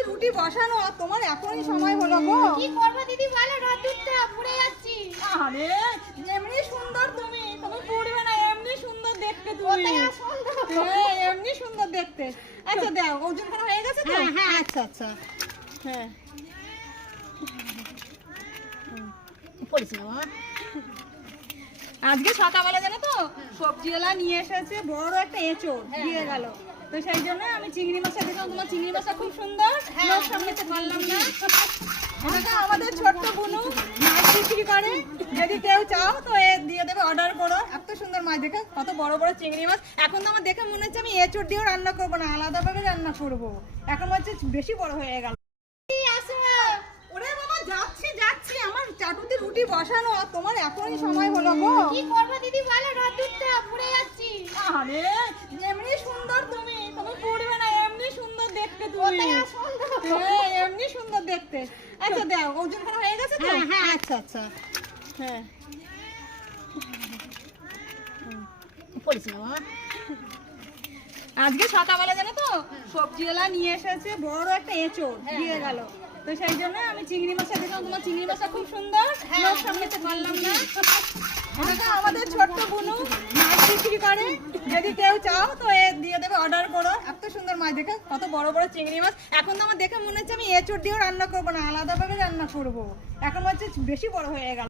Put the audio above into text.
চাটুতে রুটি বসানো, আর তোমার এখনই সময় হলো গো। কি করবো দিদি বলো, রোদ্দুরটা পুড়ে যাচ্ছি। আরে এমনি সুন্দর, তুমি পড়বে না, এমনি সুন্দর দেখতে তুমি। কোথায় সুন্দর? হ্যাঁ, এমনি সুন্দর দেখতে। আচ্ছা দাও, ওজন করা হয়ে গেছে তো? হ্যাঁ, হ্যাঁ। আচ্ছা আচ্ছা, হ্যাঁ পড়িস না বাবা। আজকে সকালবেলা জানো তো সবজিওয়ালা নিয়ে এসেছে বড় একটা এঁচোড় দিয়ে গেল, তো সেই জন্য আমি চিংড়ি মাছটা দেখলাম। তোমার চিংড়ি মাছটা খুব সুন্দর, লোক সামলাতে পারলাম না। এটা আমাদের ছোট্ট বুনু মাছ বিক্রি করে, যদি কেউ চাও তো এ দিয়ে দেবে, অর্ডার করো। এত সুন্দর মাছ, দেখে কত বড় বড় চিংড়ি মাছ। এখন তো আমার দেখে মনে হচ্ছে আমি এঁচোড় দিয়েও রান্না করবো না, আলাদাভাবে রান্না করবো। এখন হচ্ছে বেশি বড় হয়ে গেল। ওরে বাবা, যাচ্ছি যাচ্ছি, আমার চাটুতে রুটি বসানো, আর তোমার এখনই সময় হলো গো। কি করবো দিদি বলো, রোদ্দুরটা পুড়ে যাচ্ছি। আরে এমনি সুন্দর, তুমি পড়বে না, এমনি সুন্দর দেখতে তুমি। কোথায় সুন্দর? হ্যাঁ, এমনি সুন্দর দেখতে। আচ্ছা দাও, ওজন করা হয়ে গেছে তো? হ্যাঁ, হ্যাঁ। আচ্ছা আচ্ছা, হ্যাঁ পড়িস না বাবা। আজকে সকালবেলা জানো তো সবজিওয়ালা নিয়ে এসেছে বড় একটা এঁচোড় দিয়ে গেল, তো সেই জন্য আমি চিংড়ি মাছটা দেখলাম। তোমার চিংড়ি মাছটা খুব সুন্দর, লোক সামলাতে পারলাম না। এটা আমাদের ছোট্ট বুনু মাছ বিক্রি করে, যদি কেউ চাও তো এ দিয়ে দেবে, অর্ডার করো। এত সুন্দর মাছ, দেখে কত বড় বড় চিংড়ি মাছ। এখন তো আমার দেখে মনে হচ্ছে আমি এঁচোড় দিয়েও রান্না করবো না, আলাদাভাবে রান্না করবো। এখন হচ্ছে বেশি বড় হয়ে গেল।